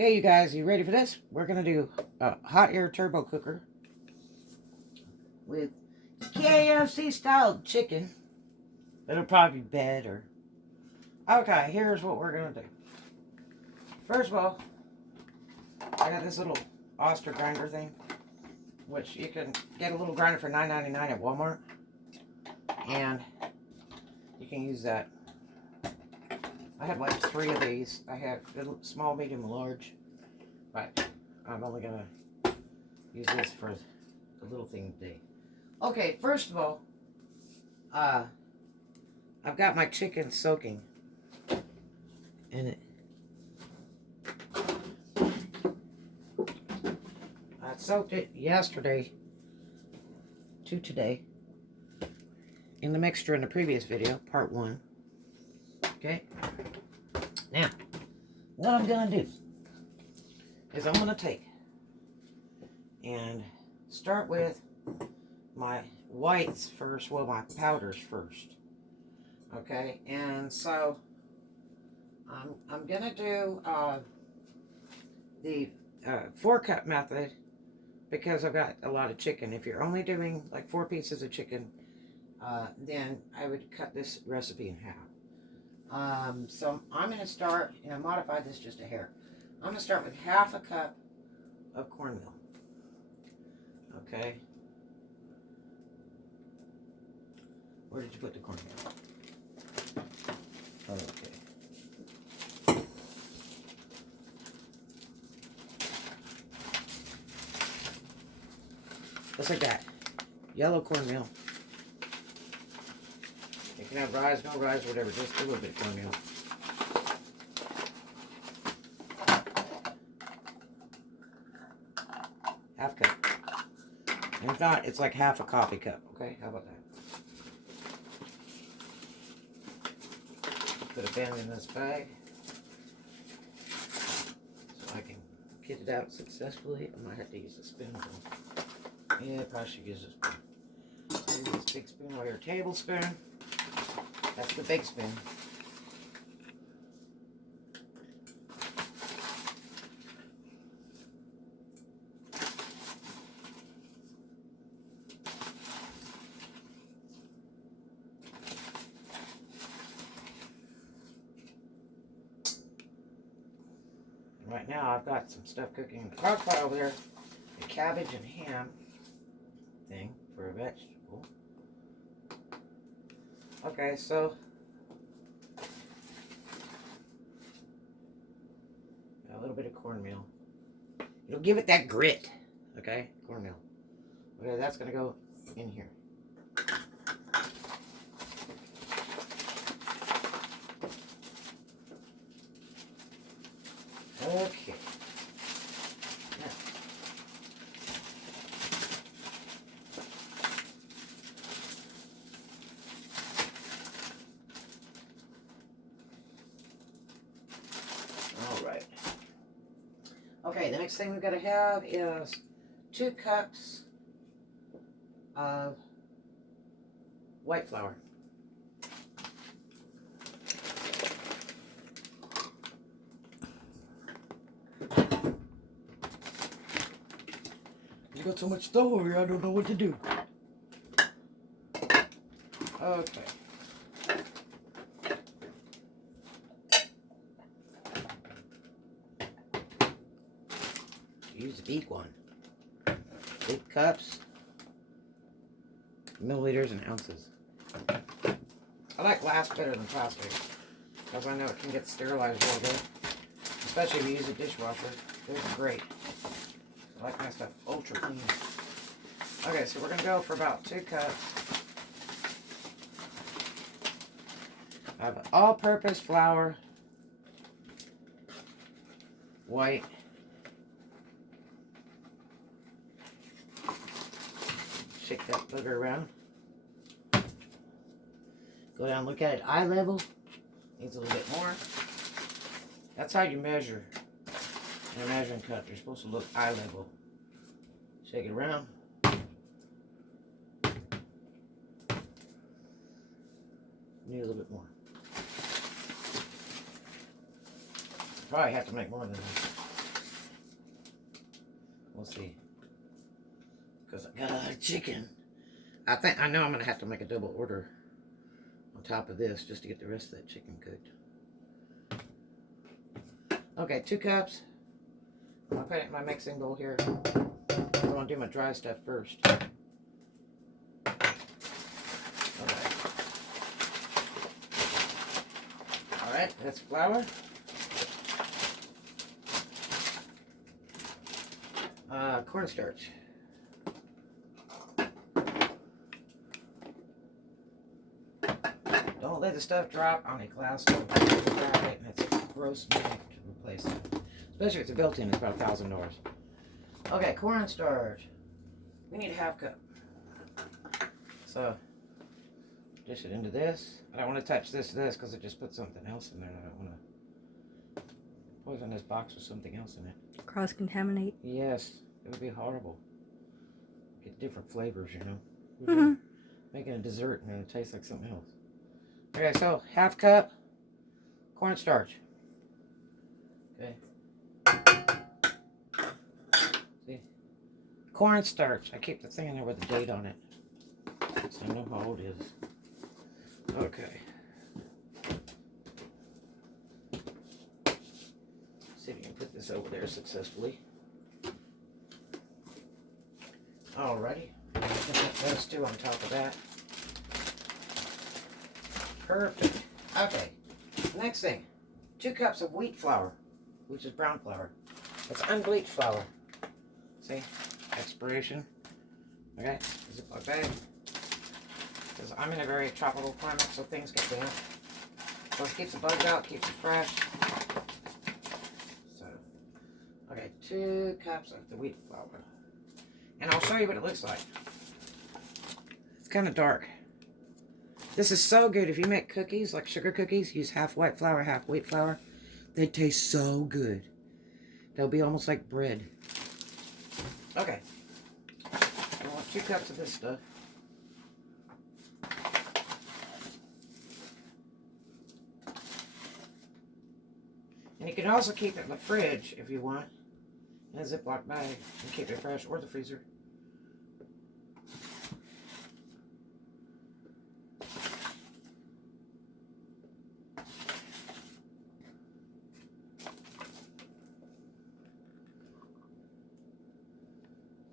Okay, you guys, you ready for this? We're going to do a hot air turbo cooker with KFC style chicken. It'll probably be better. Okay, here's what we're going to do. First of all, I got this little oyster grinder thing, which you can get a little grinder for $9.99 at Walmart. And you can use that. I have like 3 of these. I have small, medium, and large. But I'm only going to use this for the little thing today. Okay, first of all, I've got my chicken soaking in it. I soaked it yesterday to today in the mixture in the previous video, part 1. Okay. Now, what I'm going to do is I'm going to take and start with my whites first, well, my powders first. Okay, and so I'm going to do the 4-cup method because I've got a lot of chicken. If you're only doing like 4 pieces of chicken, then I would cut this recipe in half. So I'm going to start, and I modified this just a hair. I'm going to start with half a cup of cornmeal. Okay. Where did you put the cornmeal? Okay. Just like that. Yellow cornmeal. You can have rice, no rice, whatever, just a little bit of cornmeal. Half cup. And if not, it's like half a coffee cup. Okay, how about that? Put a bend in this bag so I can get it out successfully. I might have to use a spoon. Yeah, probably should use a spoon. Use this big spoon or your tablespoon. That's the big spoon. And right now I've got some stuff cooking in the crock pot over there. A cabbage and ham thing for a vegetable. Okay, so a little bit of cornmeal. It'll give it that grit. Okay, cornmeal. Okay, that's gonna go in here. Okay. Now, all right. Okay, the next thing we've got to have is 2 cups of white flour. You got so much stuff over here, I don't know what to do. Okay. Use the big one. Big cups, milliliters, and ounces. I like glass better than plastic because I know it can get sterilized real good, especially if you use a dishwasher. They're great. I like my stuff ultra clean. Okay, so we're going to go for about 2 cups of all-purpose flour, white, shake that booger around. Go down, look at it eye level. Needs a little bit more. That's how you measure in a measuring cup. You're supposed to look eye level. Shake it around. Need a little bit more. Probably have to make more than this. We'll see. Because I got a lot of chicken. I know I'm going to have to make a double order on top of this just to get the rest of that chicken cooked. Okay, 2 cups. I'm going to put it in my mixing bowl here. I'm going to do my dry stuff first. Alright, that's flour. Cornstarch. Don't let the stuff drop on a glass stove. And it's gross money to replace it. Especially if it's a built-in, it's about $1,000. Okay, cornstarch. We need a 1/2 cup. So, dish it into this. I don't want to touch this to this because it just put something else in there. I don't want to poison this box with something else in it. Cross-contaminate. Yes, it would be horrible. Get different flavors, you know. Making a dessert and it tastes like something else. Okay, so 1/2 cup cornstarch. Okay. See? Cornstarch. I keep the thing in there with the date on it. So I know how old it is. Okay. See if you can put this over there successfully. Alrighty. Those 2 on top of that. Perfect. Okay. Next thing. 2 cups of wheat flour, which is brown flour. It's unbleached flour. See? Expiration. Okay. Ziploc bag. Because I'm in a very tropical climate, so things get damp. So it keeps the bugs out, keeps it fresh. So, okay, 2 cups of the wheat flour. And I'll show you what it looks like. It's kind of dark. This is so good. If you make cookies, like sugar cookies, use half white flour, half wheat flour. They taste so good. They'll be almost like bread. Okay. I want 2 cups of this stuff. And you can also keep it in the fridge if you want. In a Ziploc bag and keep it fresh, or the freezer.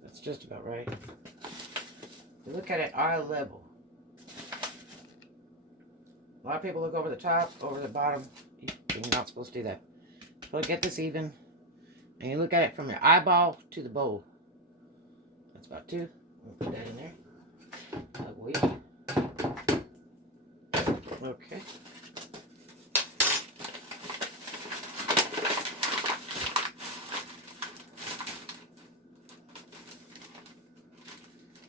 That's just about right. You look at it eye level. A lot of people look over the top, over the bottom. You're not supposed to do that. So get this even. And you look at it from your eyeball to the bowl. That's about 2. We'll put that in there. Wait. Okay.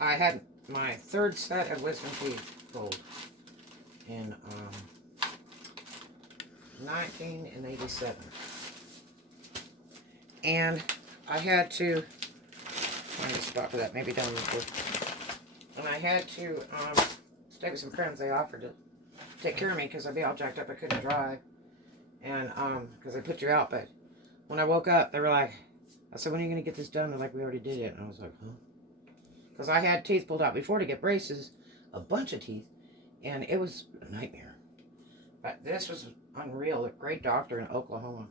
I had my 3rd set of wisdom teeth pulled in 1987. And I had to, find a spot for that, maybe down there. And I had to stay with some friends. They offered to take care of me because I'd be all jacked up. I couldn't drive. And because they put you out. But when I woke up, they were like, I said, when are you going to get this done? They're like, we already did it. And I was like, huh? Because I had teeth pulled out before to get braces, a bunch of teeth. And it was a nightmare. But this was unreal. A great doctor in Oklahoma.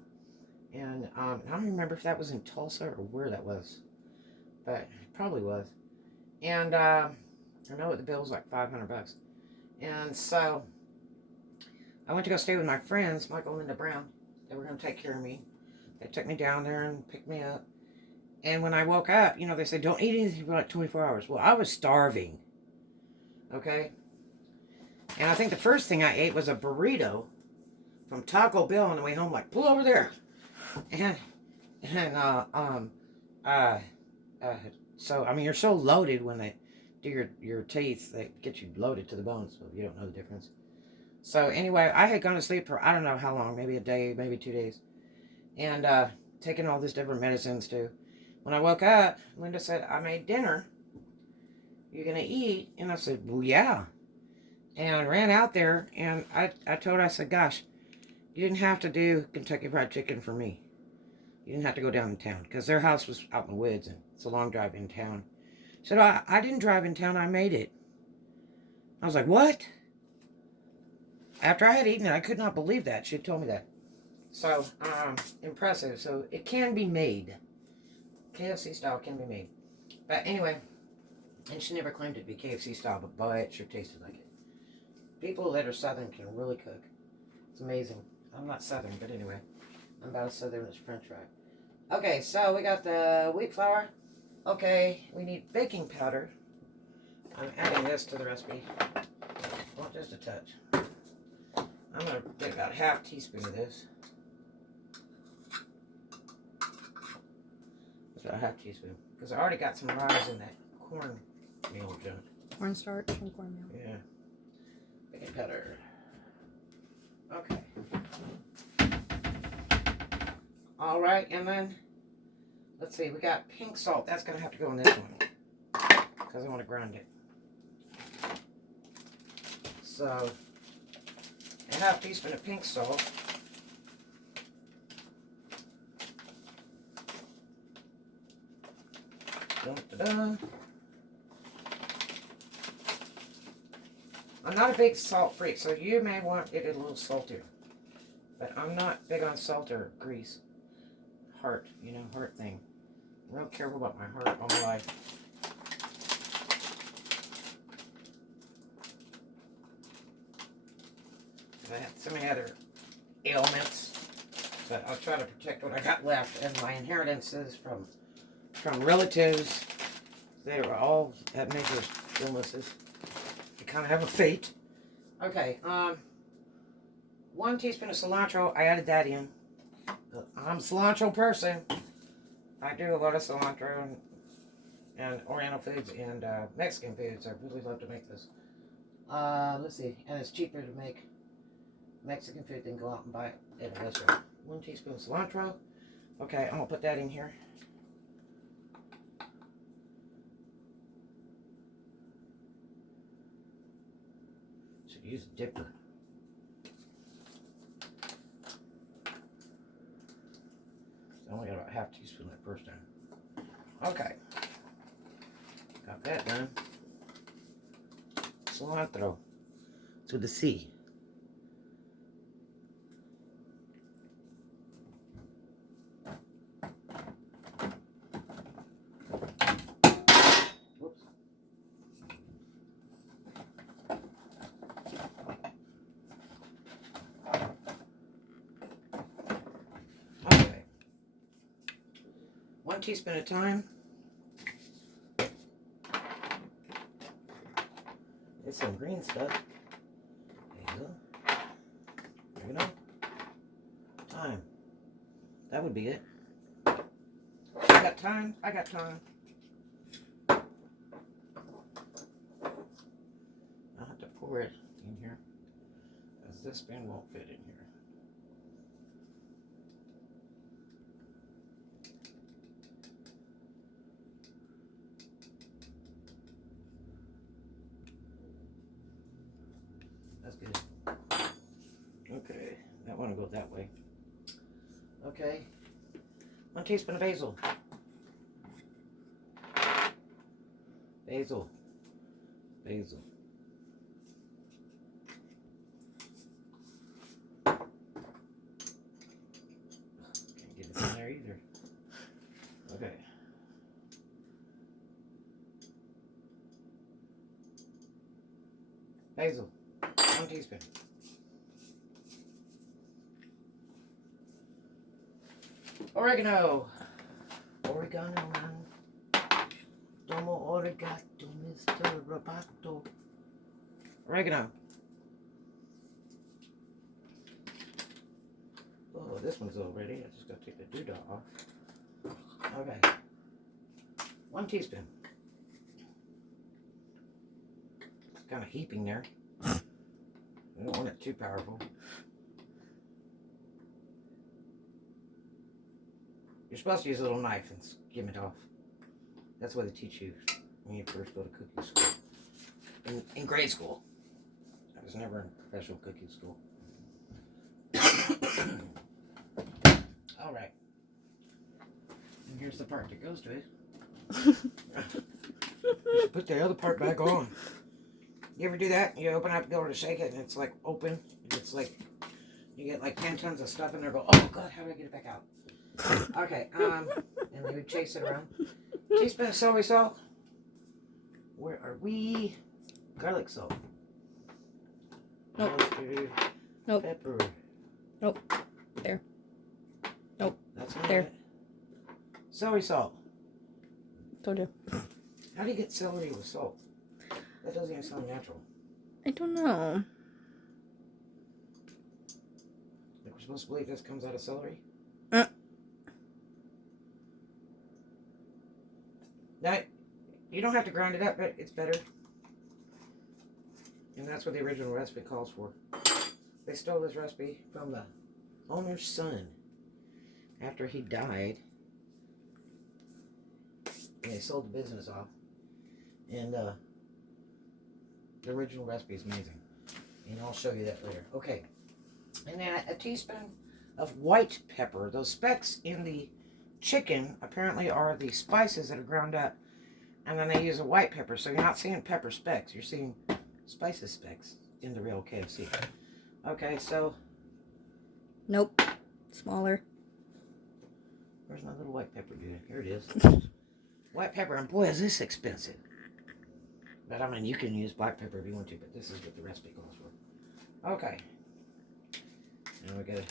And I don't remember if that was in Tulsa or where that was. But it probably was. And I know the bill was like $500. And so I went to go stay with my friends, Michael and Linda Brown. They were going to take care of me. They took me down there and picked me up. And when I woke up, you know, they said, don't eat anything for like 24 hours. Well, I was starving. Okay? And I think the first thing I ate was a burrito from Taco Bell on the way home. Like, pull over there. So, I mean, you're so loaded when they do your teeth. They get you loaded to the bone, so you don't know the difference. So, anyway, I had gone to sleep for I don't know how long. Maybe a day, maybe 2 days. And taking all these different medicines, too. When I woke up, Linda said, I made dinner. You going to eat? And I said, well, yeah. And I ran out there, and I told her, I said, gosh, you didn't have to do Kentucky Fried Chicken for me. You didn't have to go down in town, because their house was out in the woods, and It's a long drive in town. She said, I didn't drive in town. I made it. I was like, what? After I had eaten it, I could not believe that. She had told me that. So, impressive. So, it can be made. KFC style can be made. But anyway, and she never claimed it to be KFC style, but boy, it sure tasted like it. People that are Southern can really cook. It's amazing. I'm not Southern, but anyway. I'm about as Southern as French fry. Okay, so we got the wheat flour. Okay, we need baking powder. I'm adding this to the recipe. Well, just a touch. I'm going to get about half teaspoon of this. That's about a half teaspoon. Because I already got some rise in that cornmeal junk. Cornstarch and cornmeal. Yeah. Baking powder. Okay. Alright, and then, let's see, we got pink salt. That's going to have to go in this one. Because I want to grind it. So, a half teaspoon of pink salt. Dun-da-dun. I'm not a big salt freak, so you may want it a little saltier. But I'm not big on salt or grease. Heart, you know, heart thing. I'm real careful about my heart all my life. I have so many other ailments, but I'll try to protect what I got left. And my inheritances from relatives, they were all had major illnesses. You kind of have a fate. Okay, 1 teaspoon of cilantro. I added that in. I'm a cilantro person. I do a lot of cilantro and Oriental foods and Mexican foods. I really love to make this. Let's see, and it's cheaper to make Mexican food than go out and buy it at a restaurant. 1 teaspoon of cilantro. Okay, I'm gonna put that in here. Should use a dipper. I only got about half teaspoon that first time. Okay. Got that done. Cilantro. It's with the C. Whoops. Okay. 1 teaspoon at a time. It's some green stuff. There you go. There you go. Thyme. That would be it. I got time. I got time. I'll have to pour it in here, as this bin won't fit in here. That's good. Okay, that one will go that way. Okay, 1 teaspoon of basil. Basil. Basil. Can't get it in there either. Okay. Basil. 1 teaspoon. Oregano. Oregano, man. Domo origato, Mr. Roboto. Oregano. Oh, this one's all ready. I just got to take the doodah off. Okay. 1 teaspoon. It's kind of heaping there. I don't want it too powerful. You're supposed to use a little knife and skim it off. That's what they teach you when you first go to cooking school. In grade school. I was never in professional cooking school. Alright. And here's the part that goes to it. You should put the other part back on. You ever do that? You open up, go to shake it, and it's like open. And it's like, you get like 10 tons of stuff in there. Go, oh God, how do I get it back out? Okay, and then we chase it around. Teaspoon of celery salt. Where are we? Garlic salt. Nope. Mustard, Nope. pepper. Nope. There. Nope. That's not There. it. Celery salt. Told you. How do you get celery with salt? That doesn't even sound natural. I don't know. Like we're supposed to believe this comes out of celery? Now, you don't have to grind it up, but it's better. And that's what the original recipe calls for. They stole this recipe from the owner's son after he died. And they sold the business off. And the original recipe is amazing. And I'll show you that later. Okay. And then a teaspoon of white pepper. Those specks in the chicken apparently are the spices that are ground up. And then they use a white pepper. So you're not seeing pepper specks. You're seeing spices specks in the real KFC. Okay, so. Nope. Smaller. Where's my little white pepper dude? Here it is. White pepper. And boy, is this expensive. But I mean, you can use black pepper if you want to. But this is what the recipe calls for. Okay. And we gotta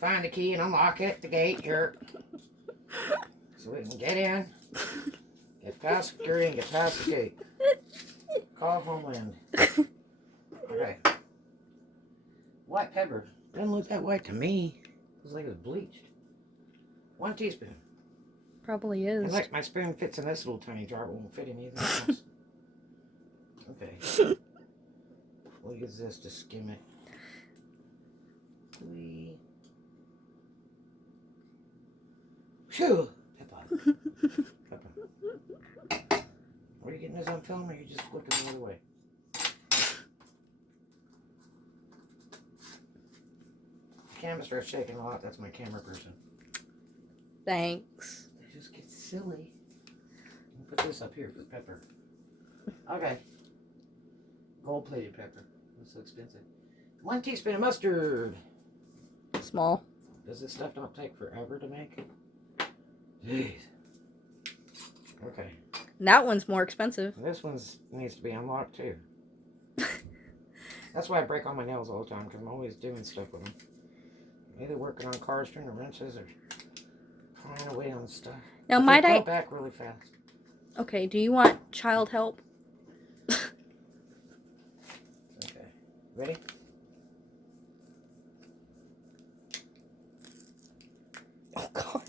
find the key and unlock it, the gate here. So we can get in, get past security, and get past the gate. Call Homeland. Okay. White pepper. Doesn't look that white to me. Looks like it was bleached. 1 teaspoon. Probably is. And like my spoon fits in this little tiny jar, it won't fit in anything else. Okay. We'll use this to skim it. Phew! Pepper. Pepper. Are you getting this on film or are you just looking the other way? The camera starts shaking a lot. That's my camera person. Thanks. They just get silly. I'll put this up here for the pepper. Okay. Gold-plated pepper. That's so expensive. 1 teaspoon of mustard. Small. Does this stuff not take forever to make? Jeez. Okay. And that one's more expensive. This one needs to be unlocked too. That's why I break all my nails all the time, because I'm always doing stuff with them. Either working on cars, turning wrenches, or prying away on stuff. Now, might I... Go back really fast. Okay, do you want child help? Okay. Ready? Oh, God.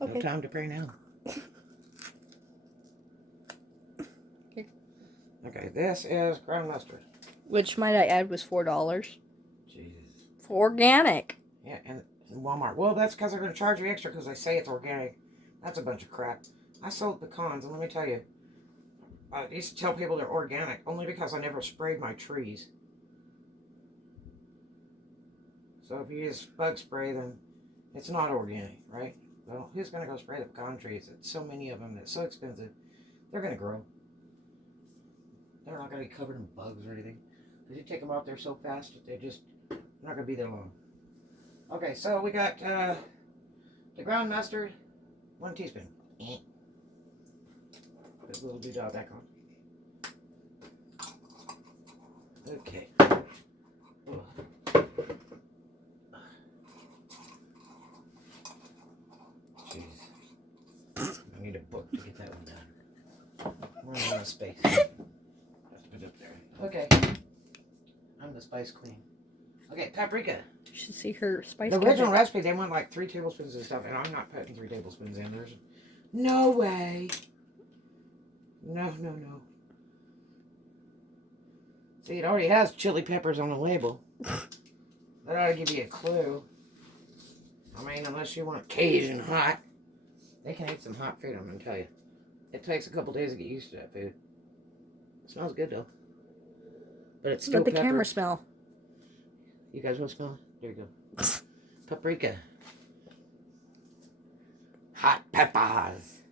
Okay. No time to pray now. Here. Okay, this is ground mustard. Which, might I add, was $4. Jesus. For organic. Yeah, and Walmart. Well, that's because they're going to charge you extra because they say it's organic. That's a bunch of crap. I sold pecans, and let me tell you, I used to tell people they're organic only because I never sprayed my trees. So if you use bug spray, then it's not organic, right? Well, who's going to go spray the pecan trees? It's so many of them. It's so expensive. They're going to grow. They're not going to be covered in bugs or anything. Because you take them out there so fast that they're not going to be there long. Okay, so we got the ground mustard, 1 teaspoon. Put a little doodad back on. Okay. Jeez. I need a book to get that one done. We're running out of space. Have to put it up there. Okay. I'm the spice queen. Okay, paprika. You should see her spice The original cabinet. recipe, they want like 3 tablespoons of stuff, and I'm not putting 3 tablespoons in. There's no way. No. See, it already has chili peppers on the label. That ought to give you a clue. I mean, unless you want Cajun hot. They can eat some hot food, I'm going to tell you. It takes a couple days to get used to that food. It smells good, though. But it's still Let the peppers. camera smell. You guys want to smell it? There you go. Paprika. Hot peppers.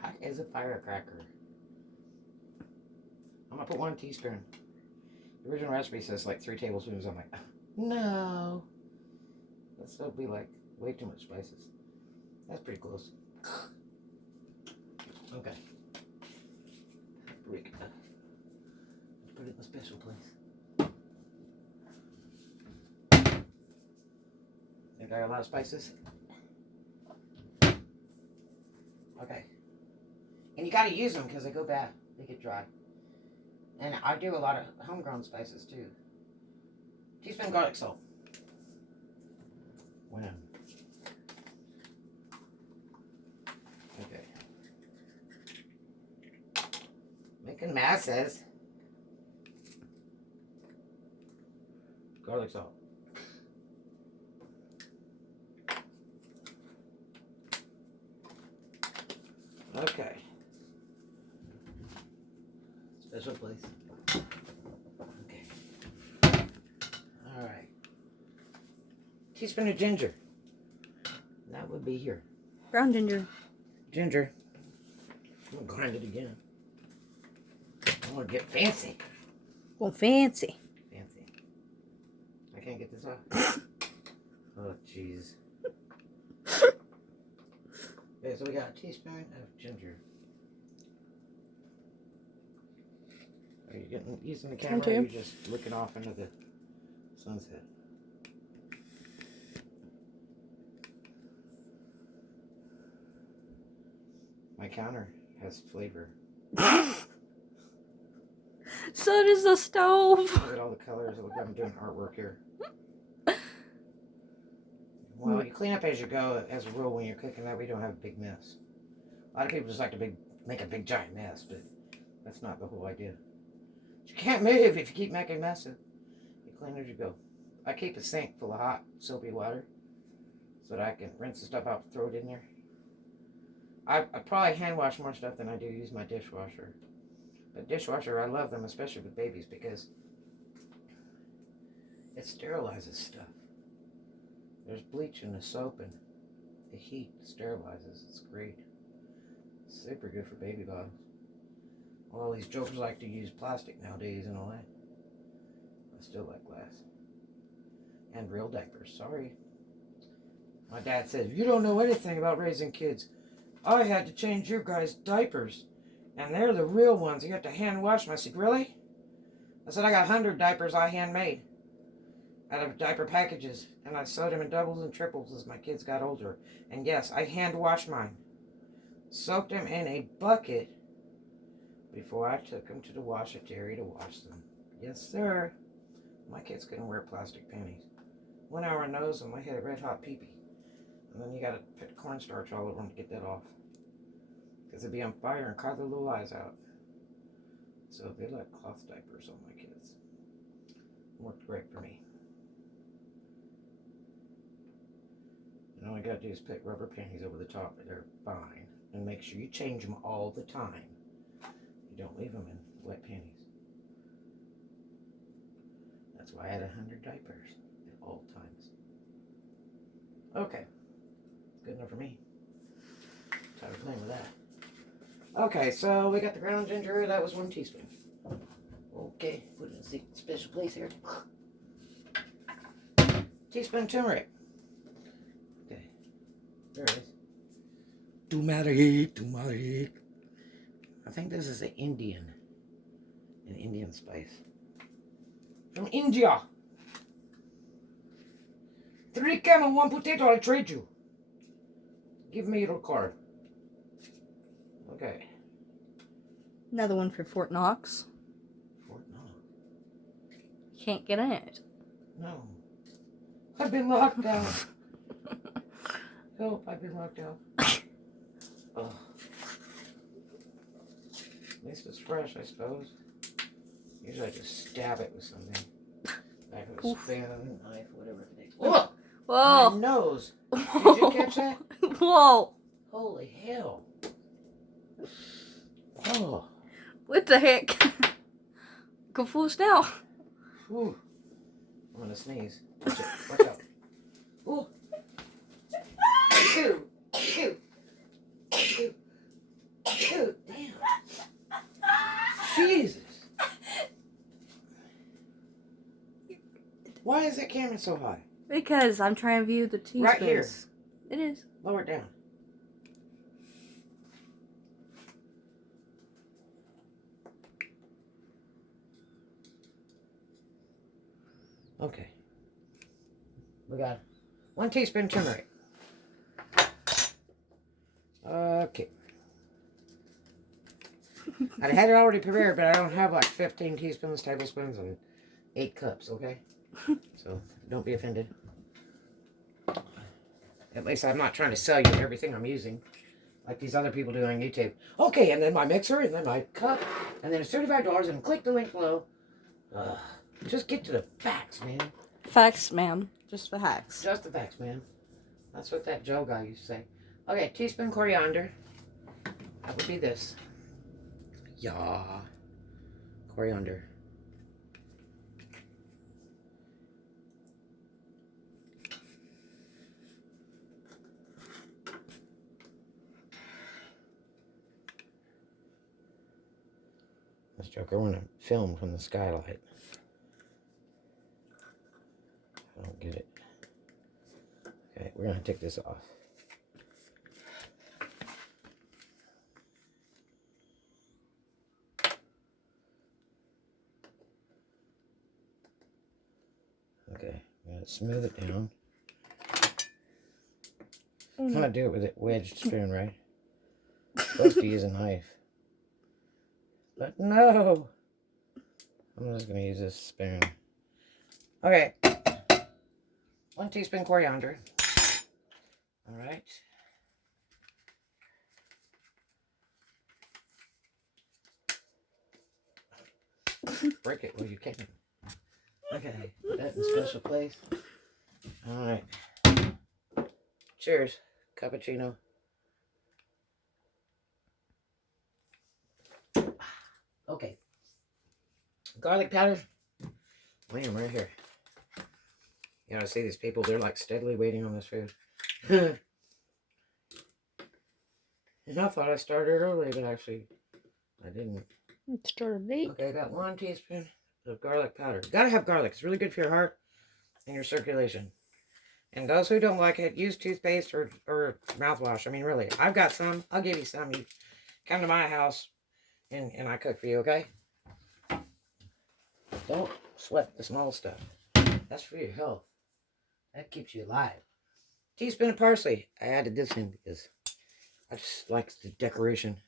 Hot as a firecracker. I'm gonna put 1 teaspoon. The original recipe says like 3 tablespoons. I'm like, no. That'd still be like way too much spices. That's pretty close. Okay. Paprika. Let's put it in a special place. Think I got a lot of spices? Okay. And you gotta use them because they go bad. They get dry. And I do a lot of homegrown spices too. Teaspoon garlic salt. When? Okay. Making masses. Garlic salt. Okay. Special place. Okay. Alright. Teaspoon of ginger. That would be here. Brown ginger. Ginger. I'm gonna grind it again. I want to get fancy. Well, fancy. Fancy. I can't get this off. Oh, jeez. Okay, so we got a teaspoon of ginger. Are you using the camera, or are you just looking off into the sunset? My counter has flavor. So does the stove. Look at all the colors. Look, I'm doing artwork here. Well, you clean up as you go, as a rule, when you're cooking. That way you don't have a big mess. A lot of people just like to make a big giant mess, but that's not the whole idea. You can't move if you keep making messes. You clean as you go. I keep a sink full of hot, soapy water so that I can rinse the stuff out and throw it in there. I probably hand wash more stuff than I do use my dishwasher. But dishwasher, I love them, especially with babies, because it sterilizes stuff. There's bleach in the soap, and the heat sterilizes. It's great. Super good for baby bottles. All these jokers like to use plastic nowadays and all that. I still like glass. And real diapers. Sorry. My dad says, you don't know anything about raising kids. I had to change your guys' diapers. And they're the real ones. You have to hand wash them. I said, really? I said, I got 100 diapers I handmade out of diaper packages. And I sewed them in doubles and triples as my kids got older. And yes, I hand washed mine. Soaked them in a bucket before I took them to the washateria to wash them. Yes, sir. My kids couldn't wear plastic panties. 1 hour nose and I had a red hot pee-pee. And then you gotta put cornstarch all over them to get that off. Because it'd be on fire and cry their little eyes out. So they like cloth diapers on my kids. Worked great for me. And all you gotta do is put rubber panties over the top, and they're fine. And make sure you change them all the time. You don't leave them in wet panties. That's why I had 100 diapers at all times. Okay. Good enough for me. Tired of playing with that. Okay, so we got the ground ginger. That was 1 teaspoon. Okay, put it in a special place here. Teaspoon turmeric. Okay, there it is. Turmeric. I think this is an Indian spice. From India. 3 camel, 1 potato, I'll trade you. Give me your card. Okay. Another one for Fort Knox. Fort Knox. Can't get in it. No. I've been locked out. Help, I've been locked out. Oh. At least it's fresh, I suppose. Usually I just stab it with something. Like a spoon, knife, whatever it takes. Oh! Whoa! My nose. Did you catch that? Whoa! Holy hell. Oh. What the heck? Confused now. Whew. I'm gonna sneeze. Watch it. Watch out. Ooh. Ew. Why is that camera so high? Because I'm trying to view the teaspoons. Right here. It is. Lower it down. Okay. We got 1 teaspoon turmeric. Okay. I had it already prepared, but I don't have like 15 teaspoons, tablespoons, and 8 cups, okay? So, don't be offended. At least I'm not trying to sell you everything I'm using, like these other people do on YouTube. Okay, and then my mixer, and then my cup, and then it's $35, and click the link below. Just get to the facts, man. Facts, ma'am. Just the facts. Just the facts, man. That's what that Joe guy used to say. Okay, teaspoon coriander. That would be this. Yeah. Coriander. This joke, I want to film from the skylight. I don't get it. Okay, we're going to take this off. Okay, I'm going to smooth it down. I'm going to do it with a wedged spoon, right? Supposed to use a knife. But no! I'm just going to use this spoon. Okay. 1 teaspoon coriander. Alright. Break it while you can. Okay. Put that in a special place. Alright. Cheers. Cappuccino. Okay. Garlic powder. Lamb right here. You gotta see these people, they're like steadily waiting on this food. And I thought I started early, but actually I didn't. It started late. Okay, I got 1 teaspoon of garlic powder. You gotta have garlic. It's really good for your heart and your circulation. And those who don't like it, use toothpaste or mouthwash. I mean, really, I've got some. I'll give you some. You come to my house and I cook for you, okay? Don't sweat the small stuff. That's for your health. That keeps you alive. Teaspoon of parsley. I added this in because I just like the decoration.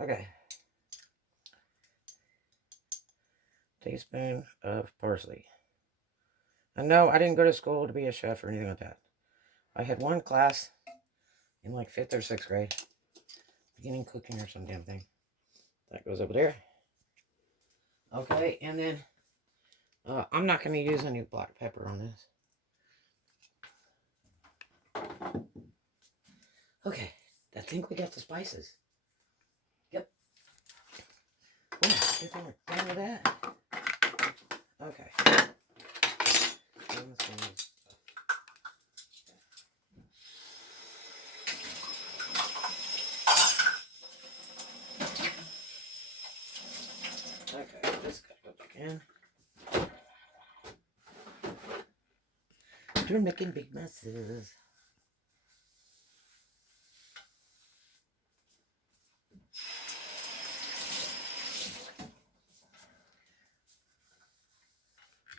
Okay. Teaspoon of parsley. And no, I didn't go to school to be a chef or anything like that. I had 1 class in like 5th or 6th grade. Beginning cooking or some damn thing. That goes over there. Okay, and then I'm not going to use any black pepper on this. Okay, I think we got the spices. Yep. Oh, good thing we're done with that. Okay. Okay, this gotta go back in. You're making big messes.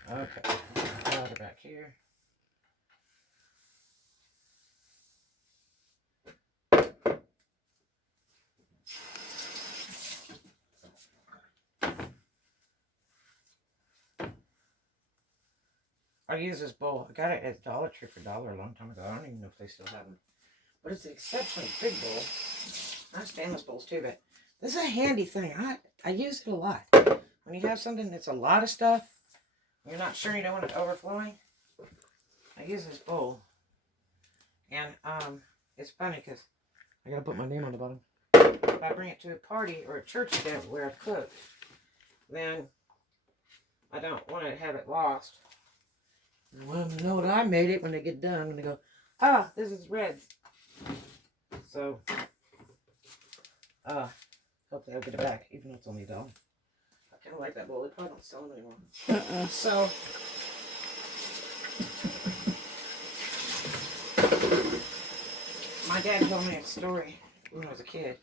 Okay, water back here. I use this bowl. I got it at Dollar Tree for $1 a long time ago. I don't even know if they still have them. But it's an exceptionally big bowl. Nice stainless bowls too, but this is a handy thing. I use it a lot. When you have something that's a lot of stuff, you're not sure you don't want it overflowing, I use this bowl. And it's funny because I gotta put my name on the bottom. If I bring it to a party or a church event where I cook, then I don't want to have it lost. I want them to know that I made it when they get done. And they go, ah, this is red. So, hopefully I'll get it back, even though it's only $1. I kind of like that bowl. They probably don't sell them anymore. So, My dad told me a story when I was a kid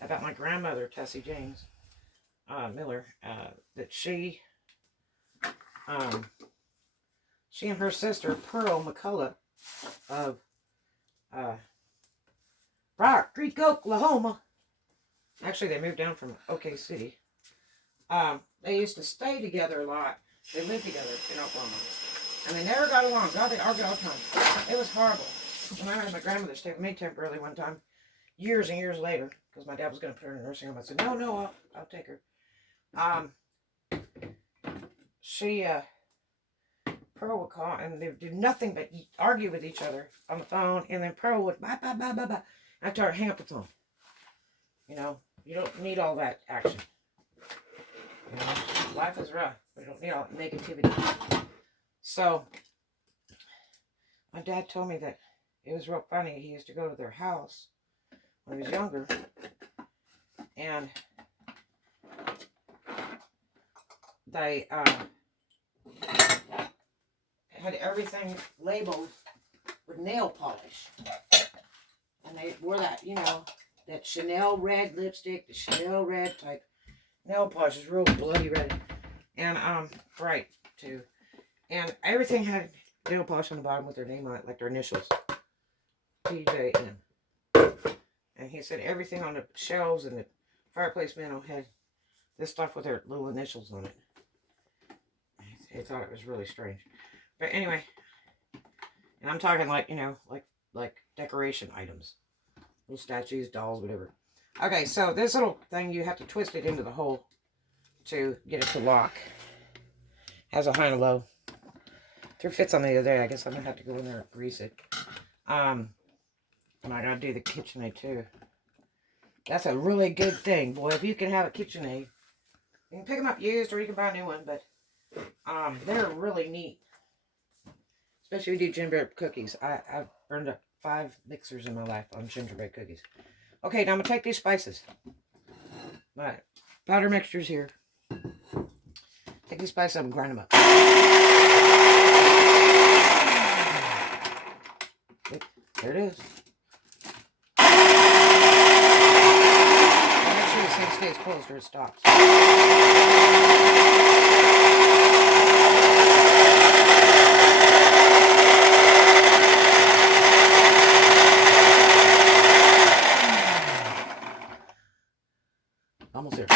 about my grandmother, Tessie James Miller, that she and her sister, Pearl McCullough of Rock Creek, Oklahoma. Actually, they moved down from OK City. They used to stay together a lot. They lived together in Oklahoma. And they never got along. God, they argued all the time. It was horrible. And I had my grandmother stay with me temporarily one time, years and years later, because my dad was going to put her in a nursing home. I said, no, I'll take her. Pearl would call, and they would do nothing but argue with each other on the phone, and then Pearl would, bye. I told her, hang up the phone. You know, you don't need all that action. You know, life is rough. We don't need all that negativity. So, my dad told me that it was real funny. He used to go to their house when he was younger, and they had everything labeled with nail polish. And they wore that, you know, that Chanel red lipstick, the Chanel red type nail polish is real bloody red. And, bright, too. And everything had nail polish on the bottom with their name on it, like their initials. TJM. And he said everything on the shelves and the fireplace mantle had this stuff with their little initials on it. He thought it was really strange. But anyway, and I'm talking like, you know, like decoration items. Little statues, dolls, whatever. Okay, so this little thing, you have to twist it into the hole to get it to lock. Has a high and a low. Threw fits on the other day. I guess I'm going to have to go in there and grease it. And I got to do the KitchenAid too. That's a really good thing, boy. If you can have a KitchenAid, you can pick them up used or you can buy a new one, but they're really neat. Especially if you do gingerbread cookies. I've burned up 5 mixers in my life on gingerbread cookies. Okay, now I'm going to take these spices. My powder mixture's here. Take these spices up and grind them up. There it is. Make sure the sink stays closed or it stops. Almost there.